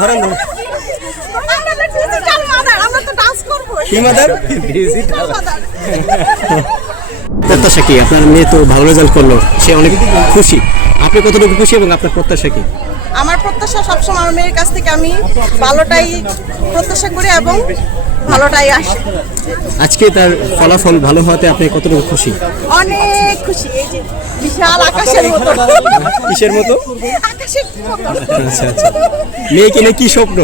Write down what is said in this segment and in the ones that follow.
ধরেন। না। আমরা তো ডিজিটাল মাদার আমরা তো ডান্স করব। কি মাদার? প্রত্যাশা কি? আপনার মেয়ে তো ভালো রেজাল্ট করল সে অনেক খুশি। আপনি কতটুকু খুশি এবং আপনার প্রত্যাশা কি? আমার প্রত্যাশা সবসময় আমার মেয়ের কাছ থেকে আমি ভালোটাই প্রত্যাশা করি এবং ভালোটাই আসে। আজকে তার ফলাফল ভালো হওয়াতে আপনি কতটুকু খুশি? অনেক খুশি এই যে। বিশাল আকাশের মতো। কিসের মতো? আকাশের আচ্ছা আচ্ছা। মেয়ে কিনে কি স্বপ্ন?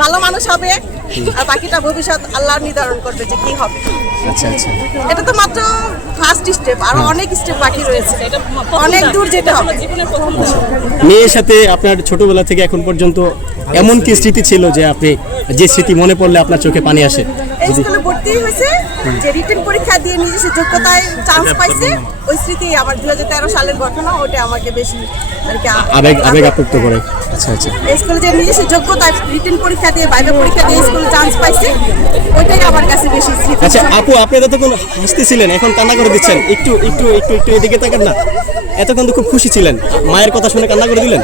ভালো মানুষ হবে আর বাকিটা ভবিষ্যৎ আল্লাহ নির্ধারণ করবে যে কি হবে। আচ্ছা আচ্ছা। এটা তো মাত্র ফার্স্ট স্টেপ আরও অনেক স্টেপ বাকি রয়েছে। অনেক দূর যেতে হবে। মেয়ের সাথে আপনার ছোটবেলা থেকে এখন পর্যন্ত এমন কি স্মৃতি ছিল যে আপনি যে স্মৃতি মনে পড়লে আপনার চোখে পানি আসে? এই স্কুলে ভর্তি হয়েছে যে রিটেন পরীক্ষা দিয়ে যোগ্যতায় চান্স পাইছে। ওই স্মৃতি আমার দুই হাজার তেরো সালের ঘটনা ওটা আমাকে বেশি আর কি আবেগ আবেগ আপ্লুত করে। আচ্ছা আচ্ছা। স্কুলে যে নিজস্ব যোগ্যতায় রিটেন পরীক্ষা দিয়ে বাইরে পরীক্ষা দিয়ে স্কুলে চান্স পাইছে ওইটাই আমার কাছে বেশি স্মৃতি। আচ্ছা আপু আপনি এতক্ষণ হাসতেছিলেন এখন কান্না করে দিচ্ছেন। একটু একটু একটু একটু এদিকে তাকান না। এতক্ষণ তো খুব খুশি ছিলেন। মায়ের কথা শুনে কান্না করে দিলেন?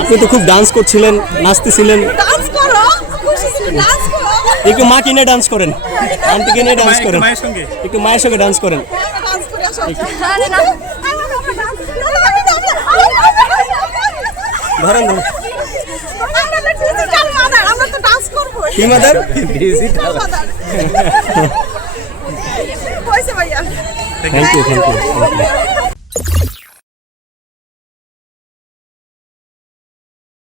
আপনি তো খুব ডান্স করছিলেন নাচতেছিলেন। ডান্স করো খুশি ছিল ডান্স করো। একটু মা কিনে ডান্স করেন। আন্টিকে নিয়ে ডান্স করেন। মায়ের সঙ্গে। একটু মায়ের সঙ্গে ডান্স করেন। ডান্স করে আসো ধরেন। কি mother? Thank you thank you